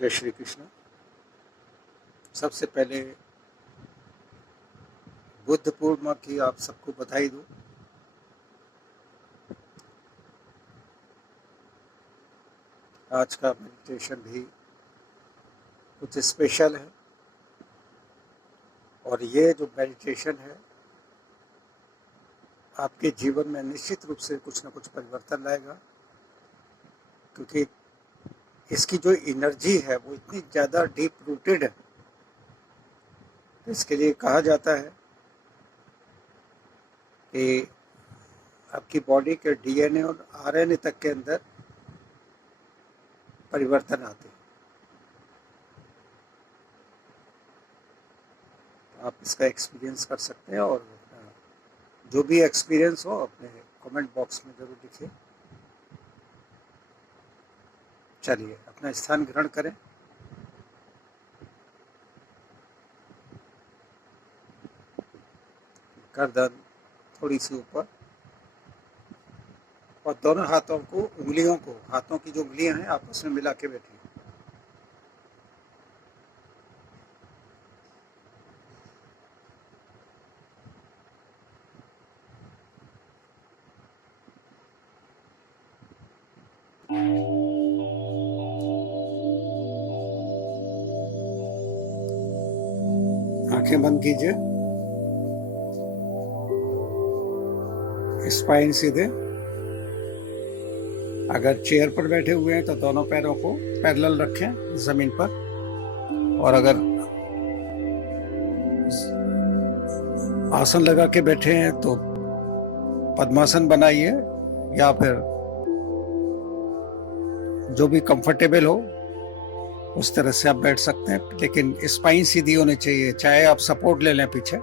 जय श्री कृष्ण। सबसे पहले बुद्ध पूर्णिमा की आप सबको बधाई दूं। आज का मेडिटेशन भी कुछ स्पेशल है और ये जो मेडिटेशन है आपके जीवन में निश्चित रूप से कुछ ना कुछ परिवर्तन लाएगा, क्योंकि इसकी जो एनर्जी है वो इतनी ज़्यादा डीप रूटेड है। तो इसके लिए कहा जाता है कि आपकी बॉडी के डीएनए और आरएनए तक के अंदर परिवर्तन आते हैं। आप इसका एक्सपीरियंस कर सकते हैं और जो भी एक्सपीरियंस हो अपने कमेंट बॉक्स में ज़रूर लिखिए। चलिए अपना स्थान ग्रहण करें। गर्दन थोड़ी सी ऊपर और दोनों हाथों को हाथों की जो उंगलियां हैं आपस में मिला के बैठिए। आंखें बंद कीजिए। स्पाइन सीधे। अगर चेयर पर बैठे हुए हैं तो दोनों पैरों को पैरेलल रखें जमीन पर, और अगर आसन लगा के बैठे हैं तो पद्मासन बनाइए या फिर जो भी कंफर्टेबल हो उस तरह से आप बैठ सकते हैं, लेकिन स्पाइन सीधी होनी चाहिए, चाहे आप सपोर्ट ले लें पीछे।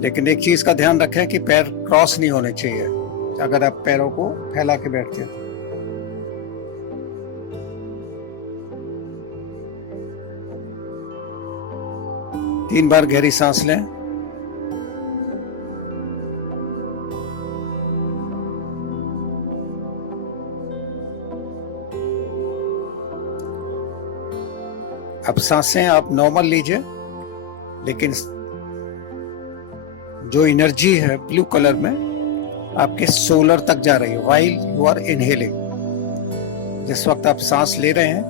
लेकिन एक चीज का ध्यान रखें कि पैर क्रॉस नहीं होने चाहिए अगर आप पैरों को फैला के बैठते हैं। 3 बार गहरी सांस लें। अब सांसें आप नॉर्मल लीजिए, लेकिन जो एनर्जी है ब्लू कलर में आपके सोलर तक जा रही है व्हाइल यू आर इनहेलिंग। जिस वक्त आप सांस ले रहे हैं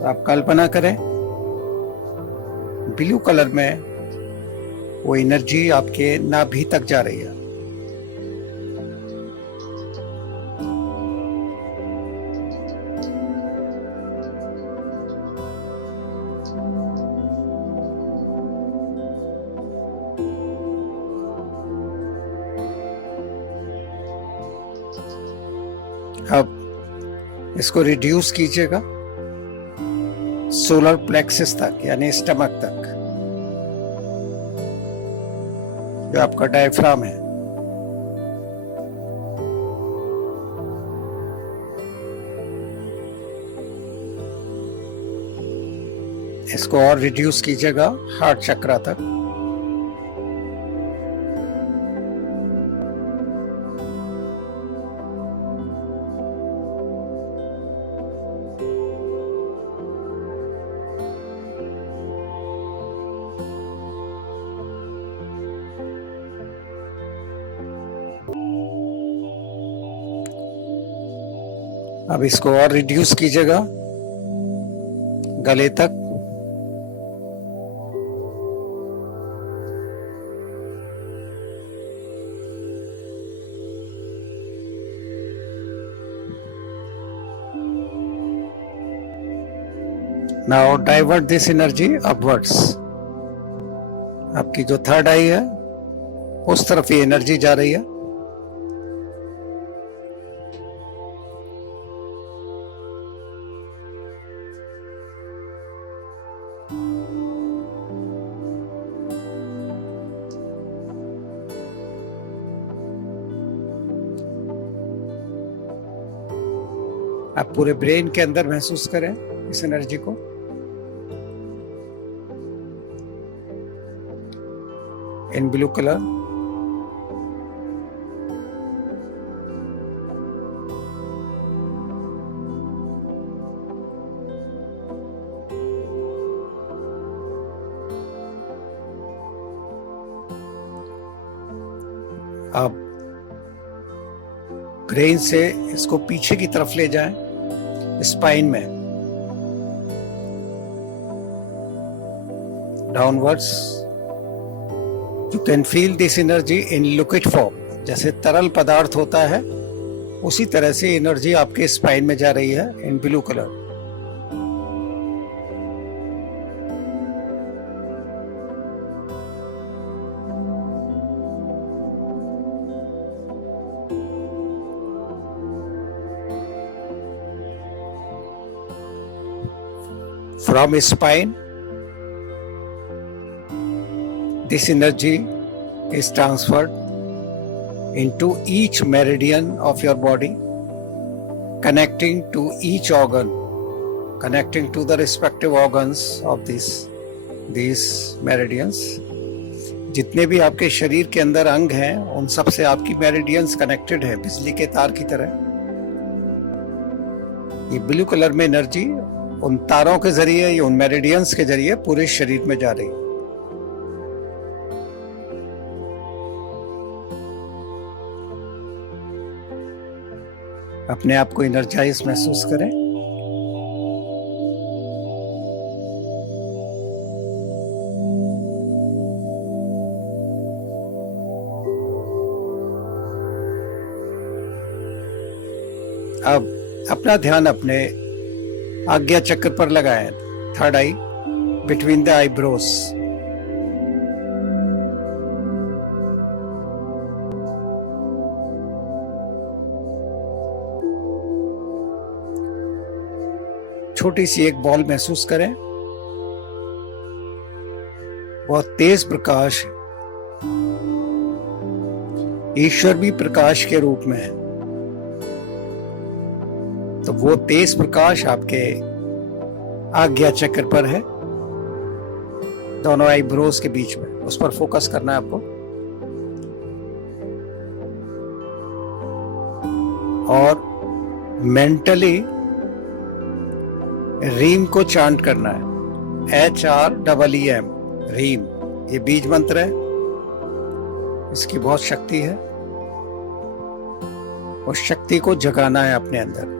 तो आप कल्पना करें ब्लू कलर में वो एनर्जी आपके नाभि तक जा रही है। अब इसको रिड्यूस कीजिएगा सोलर प्लेक्सिस तक, यानी स्टमक तक, जो आपका डायफ्राम है। इसको और रिड्यूस कीजिएगा हार्ट चक्रा तक। अब इसको और रिड्यूस कीजिएगा गले तक। Now divert this energy upwards. आपकी जो थर्ड आई है उस तरफ ये एनर्जी जा रही है। आप पूरे ब्रेन के अंदर महसूस करें इस एनर्जी को। इन ब्लू कलर अब ब्रेन से इसको पीछे की तरफ ले जाएं, स्पाइन में, downwards. You can feel this energy in liquid form, जैसे तरल पदार्थ होता है उसी तरह से एनर्जी आपके स्पाइन में जा रही है in blue colour. From spine, this energy is transferred into each meridian of your body, connecting to each organ, connecting to the respective organs of these meridians. जितने भी आपके शरीर के अंदर अंग हैं उन सब से आपकी मेरिडियंस कनेक्टेड है बिजली के तार की तरह। ये ब्लू कलर में एनर्जी उन तारों के जरिए या उन मेरिडियंस के जरिए पूरे शरीर में जा रही है। अपने आप को एनर्जाइज महसूस करें। अब अपना ध्यान अपने आज्ञा चक्र पर लगाएं, third I, between the eyebrows. छोटी सी एक बॉल महसूस करें, बहुत तेज प्रकाश, ईश्वर भी प्रकाश के रूप में है, तो वो तेज प्रकाश आपके आज्ञा चक्र पर है, दोनों आईब्रोज के बीच में, उस पर फोकस करना है आपको। और मेंटली रीम को चांट करना है, HREEM, रीम। ये बीज मंत्र है, इसकी बहुत शक्ति है, उस शक्ति को जगाना है अपने अंदर।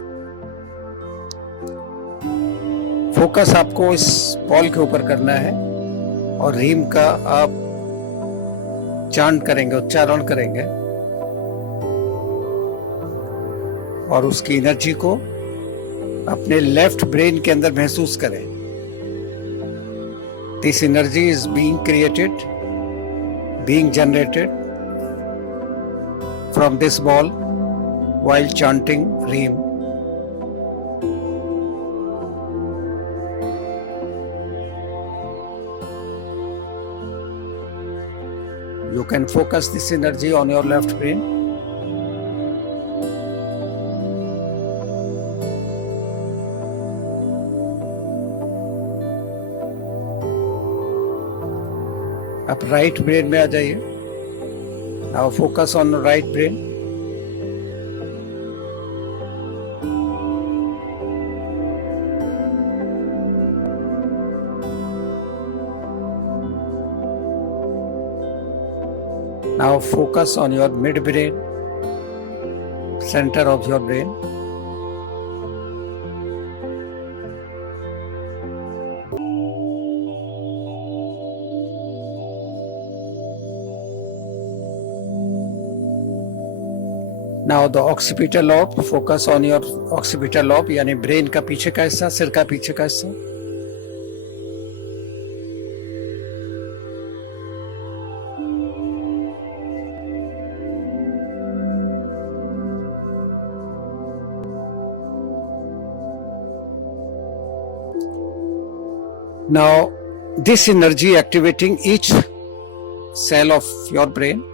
फोकस आपको इस बॉल के ऊपर करना है और रीम का आप चांट करेंगे, उच्चारण करेंगे और उसकी एनर्जी को अपने लेफ्ट ब्रेन के अंदर महसूस करें। This energy is being created, being generated from this ball while chanting रीम। You can focus this energy on your left brain. अब राइट ब्रेन में आ जाइए। Now focus on the right brain. Now focus on your midbrain, center of your brain. Now the occipital lobe, focus on your occipital lobe, यानी brain का पीछे का हिस्सा, सिर का पीछे का हिस्सा। Now, this energy activating each cell of your brain.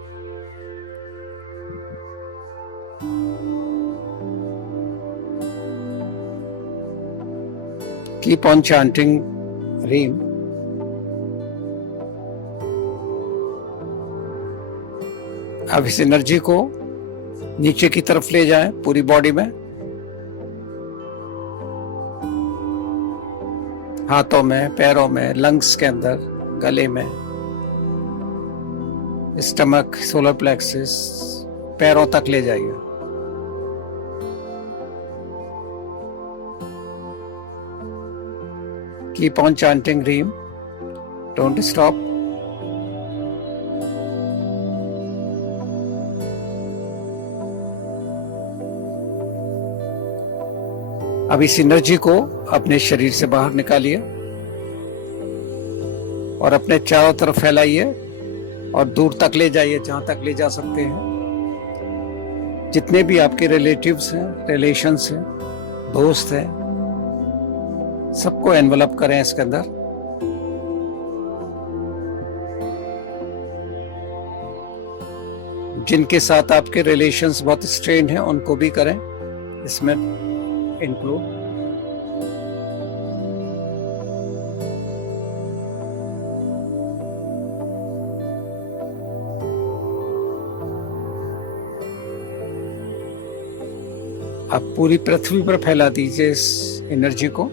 Keep on chanting Reem. अब इस एनर्जी को नीचे की तरफ ले जाएं पूरी बॉडी में, हाथों में, पैरों में, लंग्स के अंदर, गले में, स्टमक, सोलर प्लेक्सिस, पैरों तक ले जाइए। Keep on chanting Reem. Don't stop. अब इस एनर्जी को अपने शरीर से बाहर निकालिए और अपने चारों तरफ फैलाइए और दूर तक ले जाइए, जहां तक ले जा सकते हैं। जितने भी आपके रिलेटिव्स हैं, रिलेशंस हैं, दोस्त हैं, सबको एनवलप करें इसके अंदर। जिनके साथ आपके रिलेशंस बहुत स्ट्रेन हैं उनको भी करें इसमें इंक्लूड। आप पूरी पृथ्वी पर फैला दीजिए इस एनर्जी को।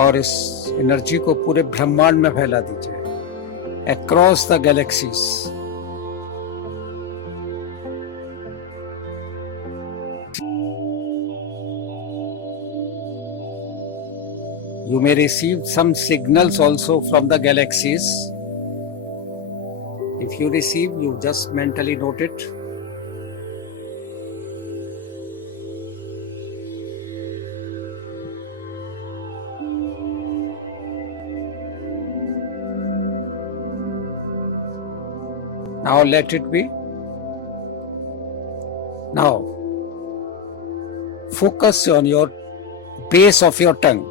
और इस एनर्जी को पूरे ब्रह्मांड में फैला दीजिए, across the galaxies. You may receive some signals also from the galaxies. If you receive, you just mentally note it. Now let it be. Now focus on your base of your tongue.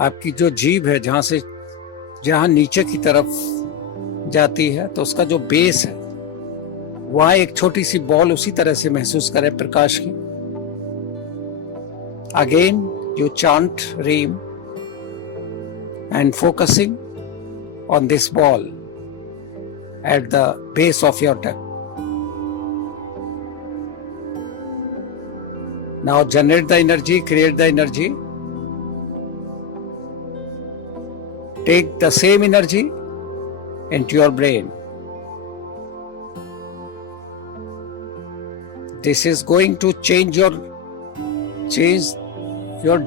आपकी जो जीभ है, जहां नीचे की तरफ जाती है, तो उसका जो बेस है वहां एक छोटी सी बॉल उसी तरह से महसूस करें प्रकाश की। अगेन यू चांट रीम and focusing on this ball at the base of your tongue. Now generate the energy, create the energy. Take the same energy into your brain. This is going to change your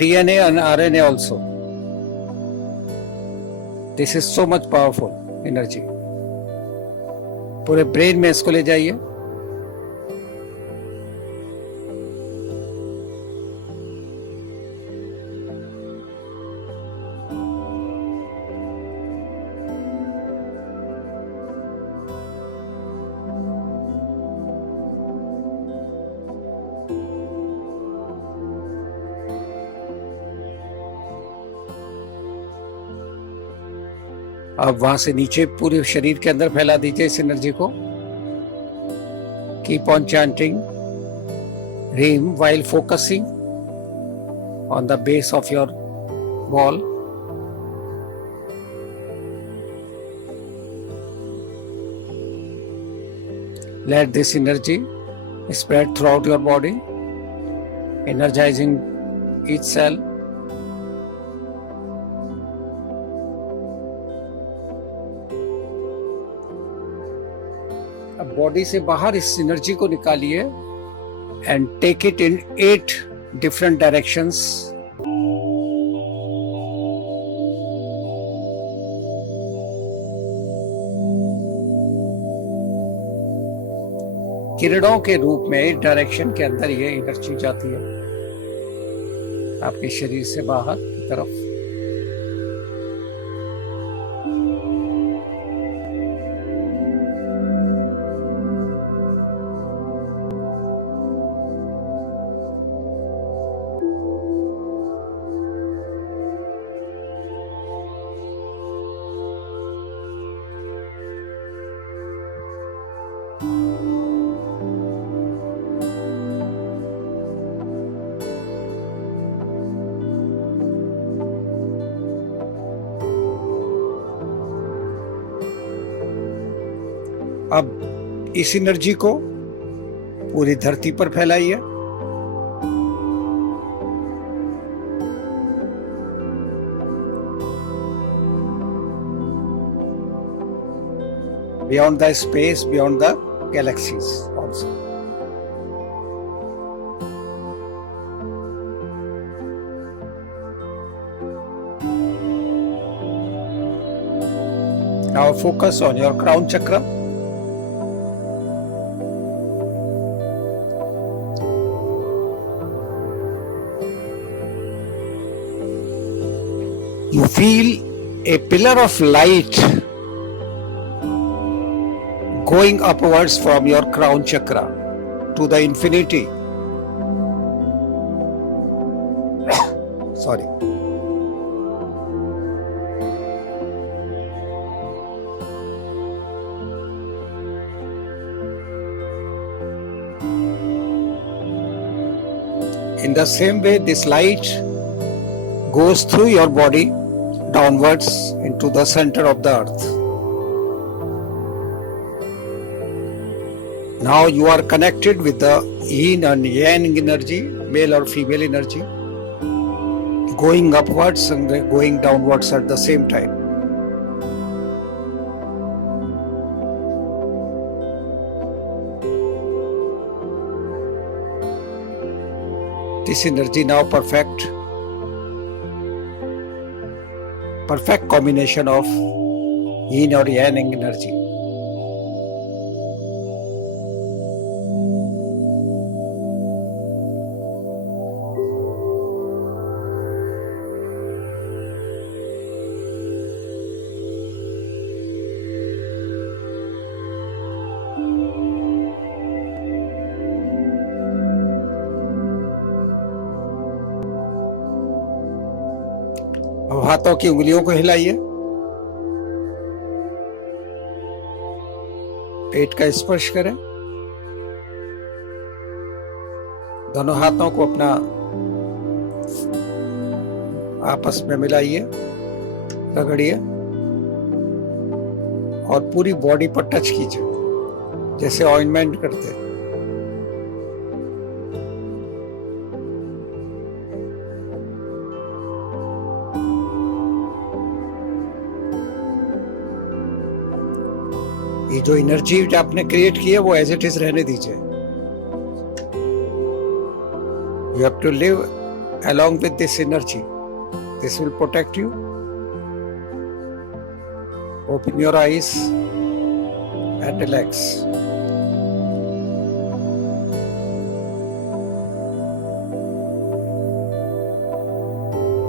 DNA and RNA also. This is so much powerful energy. पूरे brain में इसको ले जाइए। अब वहां से नीचे पूरे शरीर के अंदर फैला दीजिए इस एनर्जी को। कीप ऑन चैंटिंग रीम while focusing on the base of your ball. Let this energy spread throughout your body, energizing each cell. अब बॉडी से बाहर इस एनर्जी को निकालिए and take it in 8 different directions. किरणों के रूप में डायरेक्शन के अंदर ये एनर्जी जाती है आपके शरीर से बाहर की तरफ। अब इस एनर्जी को पूरी धरती पर फैलाइए beyond the space, beyond the galaxies also. Now focus on your crown chakra. You feel a pillar of light going upwards from your crown chakra to the infinity. Sorry. In the same way, this light goes through your body downwards into the center of the earth. Now you are connected with the yin and yang energy, male or female energy, going upwards and going downwards at the same time. This energy now perfect combination of yin or yang energy. अब हाथों की उंगलियों को हिलाइए, पेट का स्पर्श करें, दोनों हाथों को अपना आपस में मिलाइए, रगड़िए और पूरी बॉडी पर टच कीजिए जैसे ऑइंटमेंट करते हैं। ये जो एनर्जी आपने क्रिएट की है वो एज इट इज रहने दीजिए। You have to live along with this energy. This will protect you. Open your eyes and relax.